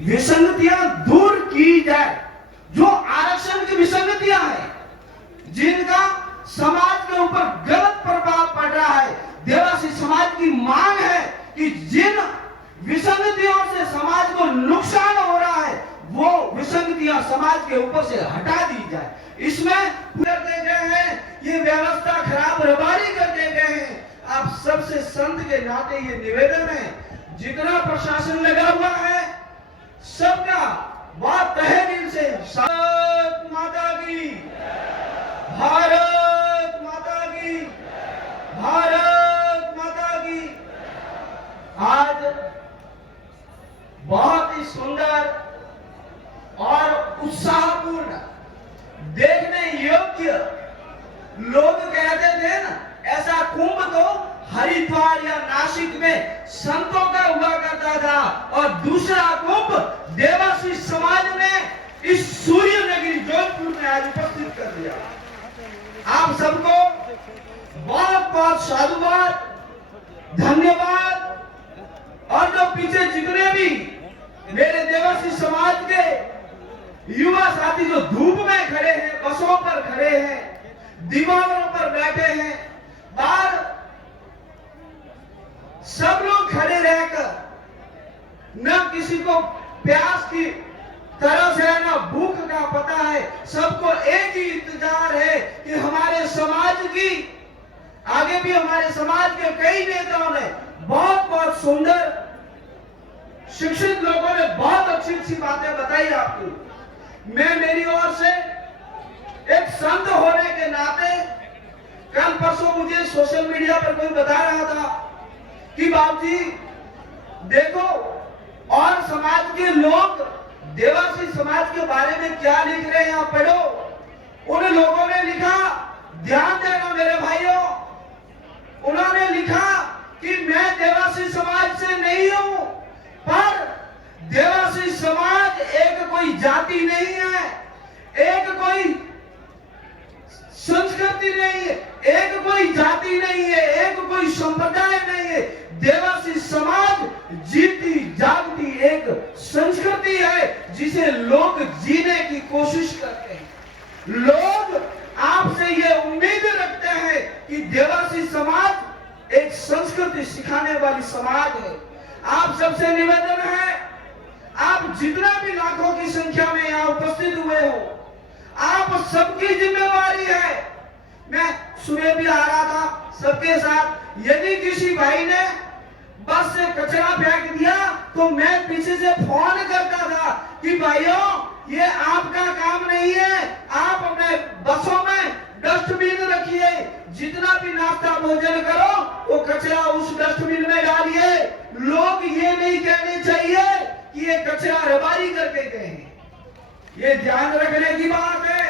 विसंगतियां दूर की जाए। जो आरक्षण की विसंगतियां हैं, जिनका समाज के ऊपर गलत प्रभाव पड़ रहा है, देवासी समाज की मांग है कि जिन विसंगतियों से समाज को नुकसान हो रहा है, वो विसंगतियां समाज के ऊपर से हटा दी जाए। इसमें करते गए हैं, ये व्यवस्था खराब रबारी करते गए हैं। आप सबसे संत के नाते ये निवेदन है, जितना प्रशासन लगा हुआ है सबका बात तहे दिल से भारत माता की, भारत माता की, भारत माता की। आज बहुत ही सुंदर और उत्साहपूर्ण, देखने योग्य, लोग कहते थे ना, ऐसा कुंभ तो हरिद्वार या नासिक में संतों का हुआ करता था, और दूसरा कुंभ देवासी समाज ने इस सूर्य नगरी जोधपुर में आज उपस्थित कर दिया। आप सबको बहुत बहुत साधुवाद, धन्यवाद। और जो पीछे जितने भी मेरे देवासी समाज के युवा साथी जो धूप में खड़े हैं, बसों पर खड़े हैं, दीवारों पर बैठे हैं, बाहर सब लोग खड़े रहकर न किसी को प्यास की तरस है न भूख का पता है, सबको एक ही इंतजार है कि हमारे समाज की, आगे भी हमारे समाज के कई नेताओं ने बहुत बहुत सुंदर, शिक्षित लोगों ने बहुत अच्छी अच्छी बातें बताई आपको। मैं मेरी ओर से एक संत होने के नाते, कल परसों मुझे सोशल मीडिया पर कोई बता रहा था कि बाबूजी देखो और समाज के लोग देवासी समाज के बारे में क्या लिख रहे हैं, आप पढ़ो। उन लोगों ने लिखा, ध्यान देना मेरे भाइयों, उन्होंने लिखा कि मैं देवासी समाज से नहीं हूं, पर देवासी समाज एक कोई जाति नहीं है, एक कोई संस्कृति नहीं है, एक कोई जाति नहीं है, एक कोई संप्रदाय नहीं है। देवासी समाज जीती जागती एक संस्कृति है, जिसे लोग जीने की कोशिश करते हैं। लोग आपसे ये उम्मीद रखते हैं कि देवासी समाज एक संस्कृति सिखाने वाली समाज है। आप सबसे निवेदन है, आप जितना भी लाखों की संख्या में यहाँ उपस्थित हुए हो, आप सबकी जिम्मेवारी है। मैं सुबह भी आ रहा था सबके साथ, यदि किसी भाई ने बस से कचरा फेंक दिया तो मैं पीछे से फोन करता था कि भाइयों ये आपका काम नहीं है, आप अपने बसों में डस्टबिन रखिए, जितना भी नाश्ता भोजन करो वो कचरा उस डस्टबिन में डालिए। लोग ये नहीं कहने चाहिए कि ये कचरा रबारी करके गए हैं, ये ध्यान रखने की बात है।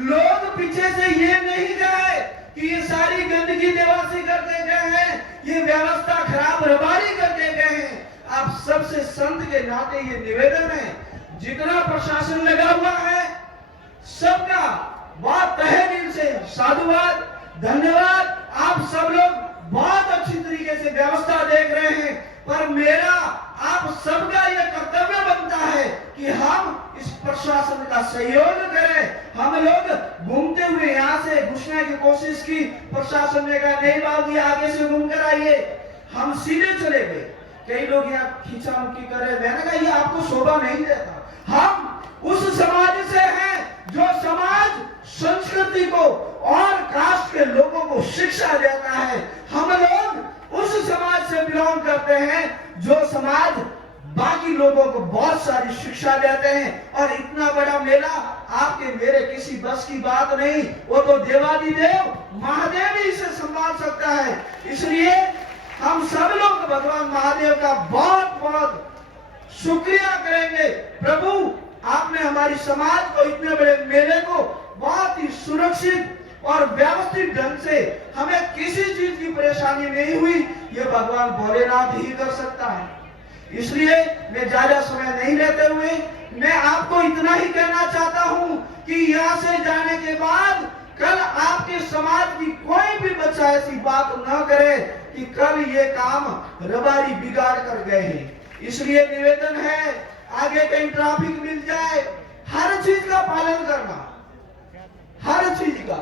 लोग पीछे से ये नहीं कहे कि ये सारी गंदगी देवासी करते गए हैं, ये व्यवस्था खराब रबारी करते गए हैं। आप सबसे संत के नाते ये निवेदन है, जितना प्रशासन लगा हुआ है सबका बहुत तहे दिल से साधुवाद, धन्यवाद। आप सब लोग बहुत अच्छी तरीके से व्यवस्था देख रहे हैं, पर मेरा आप सबका यह कर्तव्य बनता है कि हम इस प्रशासन का सहयोग करें। हम लोग घूमते हुए यहाँ से घुसने की कोशिश की, प्रशासन ने कहा नहीं बाबू जी आगे से घूम कर आइए, हम सीधे चले गए। कई लोग यहाँ खींचामुखी कर रहे, मैंने कहा ये आपको शोभा नहीं देता। हम उस समाज से हैं जो समाज संस्कृति को और कास्ट के लोगों को शिक्षा देता है। हम लोग उस समाज से बिलोंग करते हैं जो समाज बाकी लोगों को बहुत सारी शिक्षा देते हैं। और इतना बड़ा मेला आपके मेरे किसी बस की बात नहीं, वो तो देवादिदेव महादेव ही इसे संभाल सकता है। इसलिए हम सब लोग भगवान महादेव का बहुत बहुत शुक्रिया करेंगे। प्रभु आपने हमारी समाज को, इतने बड़े मेले को बहुत ही सुरक्षित और व्यवस्थित ढंग से, हमें किसी चीज की परेशानी नहीं हुई, ये भगवान भोलेनाथ ही कर सकता है। इसलिए मैं ज्यादा समय नहीं लेते हुए मैं आपको इतना ही कहना चाहता हूं कि यहाँ से जाने के बाद कल आपके समाज की कोई भी बच्चा ऐसी बात न करे कि कल ये काम रबारी बिगाड़ कर गए हैं। इसलिए निवेदन है आगे कहीं ट्रैफिक मिल जाए, हर चीज का पालन करना, हर चीज का।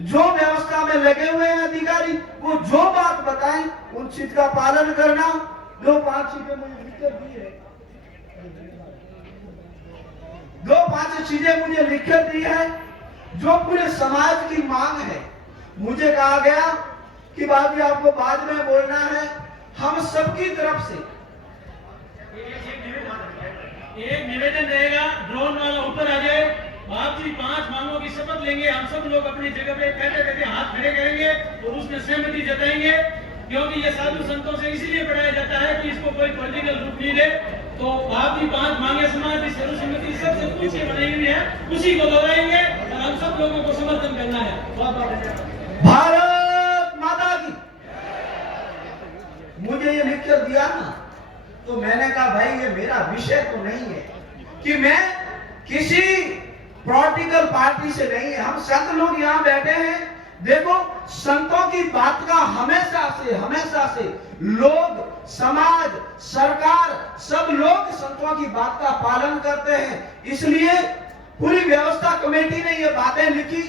जो व्यवस्था में लगे हुए हैं अधिकारी, वो जो बात बताएं उन चीज का पालन करना। दो 5 चीजें मुझे लिख कर दी है, 2-5 चीजें मुझे लिख कर दी है जो पूरे समाज की मांग है। मुझे कहा गया कि बाबू आपको बाद में बोलना है, हम सबकी तरफ से एक निवेदन रहेगा, ड्रोन वाला ऊपर आ जाए। आप जी 5 मांगों की शपथ लेंगे, हम सब लोग अपनी जगह पे कहते कहते हाथ खड़े करेंगे और उसमें सहमति जताएंगे, क्योंकि ये साधु संतों से इसीलिए पढ़ाया जाता है कि इसको कोई पॉलिटिकल रूप नहीं दे। तो आप जी 5 मांगे समाज की सर्वसम्मति सबसे ऊंचे बनाई हुई है, उसी को दोहराएंगे और हम सब लोगों को समर्थन करना है। भारत माता की। मुझे ये लिख कर दिया ना, तो मैंने कहा भाई ये मेरा विषय तो नहीं है कि मैं किसी पॉलिटिकल पार्टी से नहीं है। हम संत लोग यहाँ बैठे हैं, देखो संतों की बात का हमेशा से लोग, समाज, सरकार, सब लोग संतों की बात का पालन करते हैं। इसलिए पूरी व्यवस्था कमेटी ने ये बातें लिखी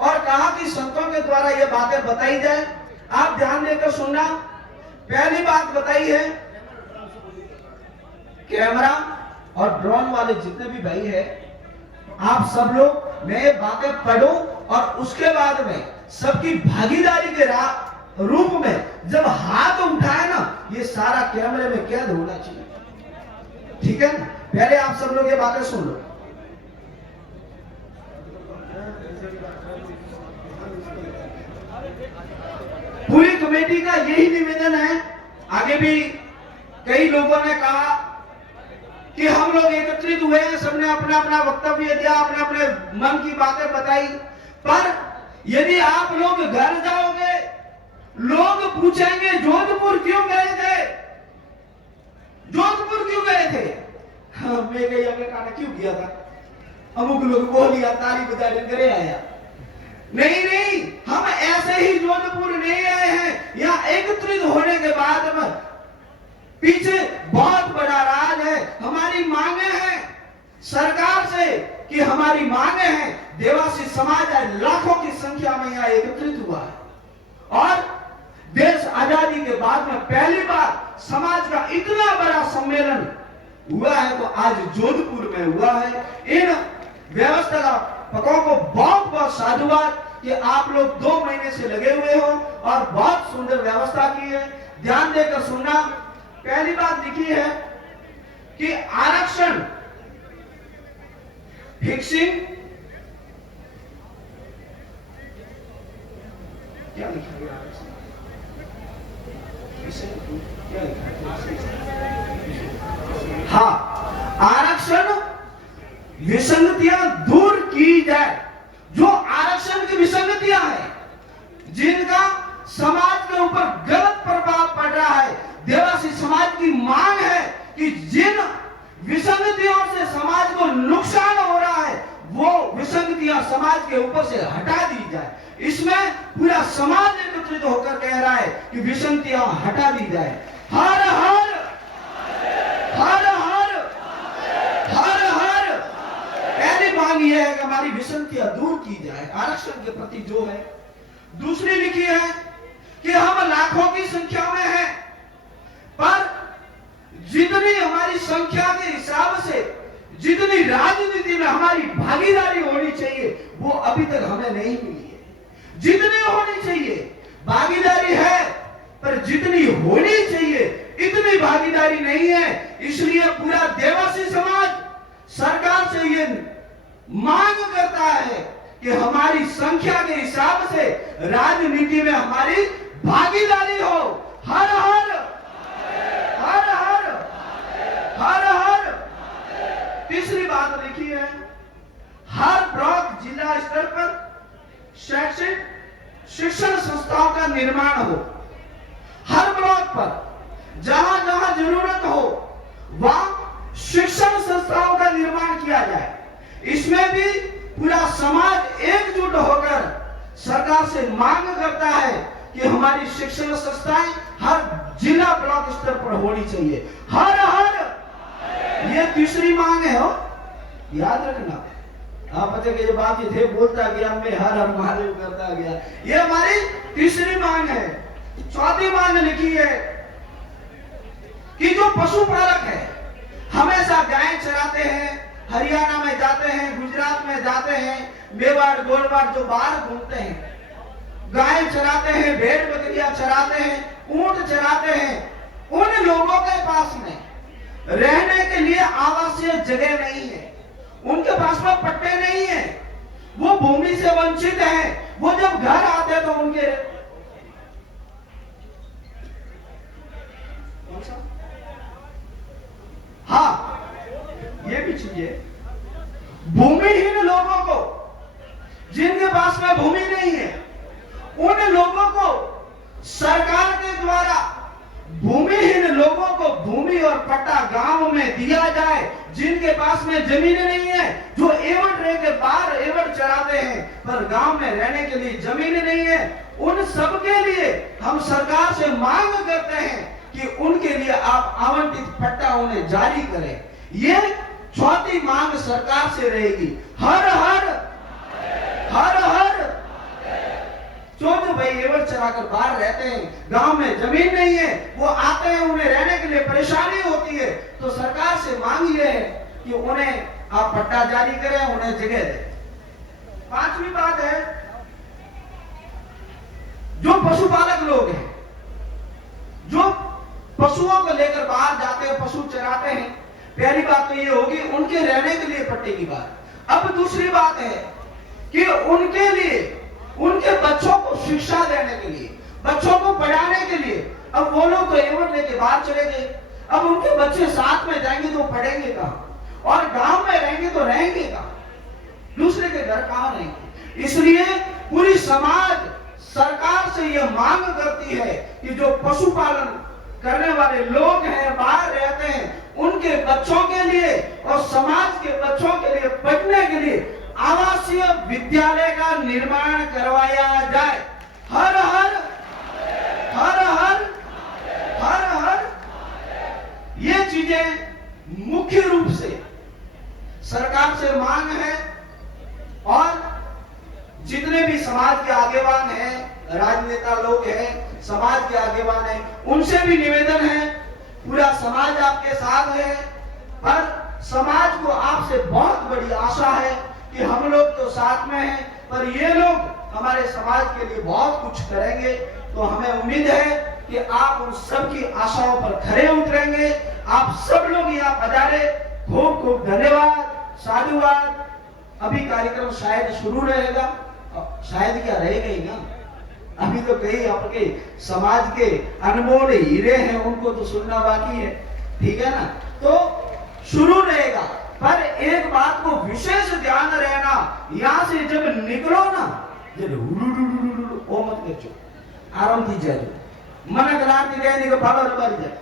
और कहा कि संतों के द्वारा ये बातें बताई जाए। आप ध्यान देकर सुनना। पहली बात बताई है, कैमरा और ड्रोन वाले जितने भी भाई है, आप सब लोग मैं ये बातें पढ़ूं और उसके बाद में सबकी भागीदारी के रूप में जब हाथ उठाए ना, ये सारा कैमरे में कैद होना चाहिए। ठीक है ना? पहले आप सब लोग ये बातें सुन लो। पूरी कमेटी का यही निवेदन है। आगे भी कई लोगों ने कहा कि हम लोग एकत्रित हुए हैं, सबने अपना अपना वक्तव्य दिया, अपने अपने मन की बातें बताई, पर यदि आप लोग घर जाओगे, लोग पूछेंगे जोधपुर क्यों गए थे, जोधपुर क्यों गए थे। मैं गई अगर काना क्यों किया था, अमुक लोग बोल दिया ताली बजा करे आया। नहीं, हम ऐसे ही जोधपुर नहीं आए हैं। यहाँ एकत्रित होने के बाद में पीछे बहुत बड़ा राज है। हमारी मांगे हैं सरकार से कि हमारी मांगे हैं, देवासी समाज लाखों की संख्या में यहाँ एकत्रित हुआ है और देश आजादी के बाद में पहली बार समाज का इतना बड़ा सम्मेलन हुआ है, तो आज जोधपुर में हुआ है। इन व्यवस्थापकों को बहुत बहुत साधुवाद कि आप लोग 2 महीने से लगे हुए हो और बहुत सुंदर व्यवस्था की है। ध्यान देकर सुनना। पहली बात लिखी है कि आरक्षण फिक्सिंग, क्या लिखा है आरक्षण, क्या लिखा है? हाँ, आरक्षण विसंगतियां दूर की जाए। जो आरक्षण की विसंगतियां हैं, जिनका समाज के ऊपर गलत प्रभाव पड़ रहा है, देवासी समाज की मांग है कि जिन विसंगतियों से समाज को नुकसान हो रहा है, वो विसंगतियां समाज के ऊपर से हटा दी जाए। इसमें पूरा समाज एकत्रित होकर कह रहा है कि विसंगतियां हटा दी जाए। हर हर हर हर हर हर। पहली मांग यह है कि हमारी विसंगतियां दूर की जाए आरक्षण के प्रति जो है। दूसरी लिखी है कि हम लाखों की संख्या में हैं, पर जितनी हमारी संख्या के हिसाब से जितनी राजनीति में हमारी भागीदारी होनी चाहिए, वो अभी तक हमें नहीं मिली है। जितनी होनी चाहिए भागीदारी है, पर जितनी होनी चाहिए इतनी भागीदारी नहीं है। इसलिए पूरा देवासी समाज सरकार से ये मांग करता है कि हमारी संख्या के हिसाब से राजनीति में हमारी भागीदारी हो। हर हर हर हर हर हर। तीसरी बात लिखी है, हर ब्लॉक जिला स्तर पर शैक्षिक शिक्षण संस्थाओं का निर्माण हो। हर ब्लॉक पर जहां जहां जरूरत हो वहां शिक्षण संस्थाओं का निर्माण किया जाए। इसमें भी पूरा समाज एकजुट होकर सरकार से मांग करता है कि हमारी शिक्षण संस्थाएं हर जिला ब्लॉक स्तर पर होनी चाहिए। हर हर। ये ये तीसरी मांग है, हो याद रखना। आप पता कि जो बात थे बोलता गया, मैं हर हर महादेव करता गया, ये हमारी तीसरी मांग है। चौथी मांग लिखी है कि जो पशुपालक है, हमेशा गाय चराते हैं, हरियाणा में जाते हैं, गुजरात में जाते हैं, मेवाड़ गोलवाड़ जो बाहर घूमते हैं, गाय चराते हैं, भेड़ बकरियां चराते हैं, ऊंट चराते हैं, उन लोगों के पास में रहने के लिए आवासीय जगह नहीं है, उनके पास में पट्टे नहीं है, वो भूमि से वंचित हैं। वो जब घर आते तो उनके हाँ, ये भी चीजें भूमिहीन लोगों को, जिनके पास में भूमि नहीं है, उन लोगों को सरकार के द्वारा भूमिहीन लोगों को भूमि और पट्टा गांव में दिया जाए। जिनके पास में जमीन नहीं है, जो एवं रह के बाहर एवं चराते हैं, पर गांव में रहने के लिए जमीन नहीं है, उन सब के लिए हम सरकार से मांग करते हैं कि उनके लिए आप आवंटित पट्टा उन्हें जारी करें। ये चौथी मांग सरकार से रहेगी। हर हर हर हर जो भाई एवं चराकर बाहर रहते हैं, गांव में जमीन नहीं है, वो आते हैं, उन्हें रहने के लिए परेशानी होती है, तो सरकार से मांग ये है कि उन्हें आप पट्टा जारी करें, उन्हें जगह दें। पांचवी बात है, जो पशुपालक लोग हैं, जो पशुओं को लेकर बाहर जाते हैं, पशु चराते हैं, पहली बात तो ये होगी उनके रहने के लिए पट्टे की बात। अब दूसरी बात है कि उनके लिए, उनके बच्चों को शिक्षा देने के लिए, बच्चों को पढ़ाने के लिए, अब वो लोग तो एवं लेके बाहर चले गए, अब उनके बच्चे साथ में जाएंगे तो पढ़ेंगे कहां, और गांव में रहेंगे तो रहेंगे कहां, दूसरे के घर कहां रहेंगे। इसलिए पूरी समाज सरकार से यह मांग करती है कि जो पशुपालन करने वाले लोग हैं, बाहर रहते हैं, उनके बच्चों के लिए और समाज के बच्चों के लिए पढ़ने के लिए आवासीय विद्यालय का निर्माण करवाया जाए। हर हर हर हर हर हर ये चीजें मुख्य रूप से सरकार से मांग है। और जितने भी समाज के आगेवान हैं, राजनेता लोग हैं, समाज के आगेवान हैं, उनसे भी निवेदन है, पूरा समाज आपके साथ है, पर समाज को आपसे बहुत बड़ी आशा है कि हम लोग तो साथ में हैं, पर ये लोग हमारे समाज के लिए बहुत कुछ करेंगे। तो हमें उम्मीद है कि आप उन सब की आशाओं पर खरे उतरेंगे। आप सब लोग यहाँ पधारे, खूब खूब धन्यवाद, साधुवाद। अभी कार्यक्रम शायद शुरू रहेगा, शायद क्या रहेगा ही ना, अभी तो कई आपके समाज के अनमोल हीरे हैं, उनको तो सुनना बाकी है, ठीक है ना। तो शुरू रहेगा, पर एक बात को विशेष ध्यान रहना, यहां से जब निकलो ना, जब ओ मत करचो, आराम थी जाए, मन क्रांति कहने को भाव रबारी जाए,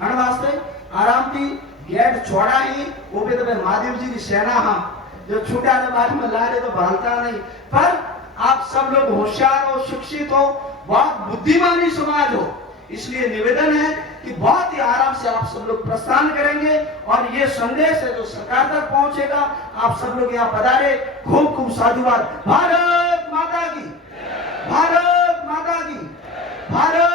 अण वास्ते आराम थी गेट छोड़ा ही, वो भी तो महादेव जी की सेना, हाँ जो छूटा ने बाद में ला रहे तो भालता नहीं। पर आप सब लोग होशियार हो, शिक्षित हो, बहुत बुद्धिमानी समाज हो, इसलिए निवेदन है कि बहुत ही आराम से आप सब लोग प्रस्थान करेंगे और ये संदेश है जो सरकार तक पहुंचेगा। आप सब लोग यहाँ पधारे, खूब खूब साधुवाद। भारत माता की, भारत माता की, भारत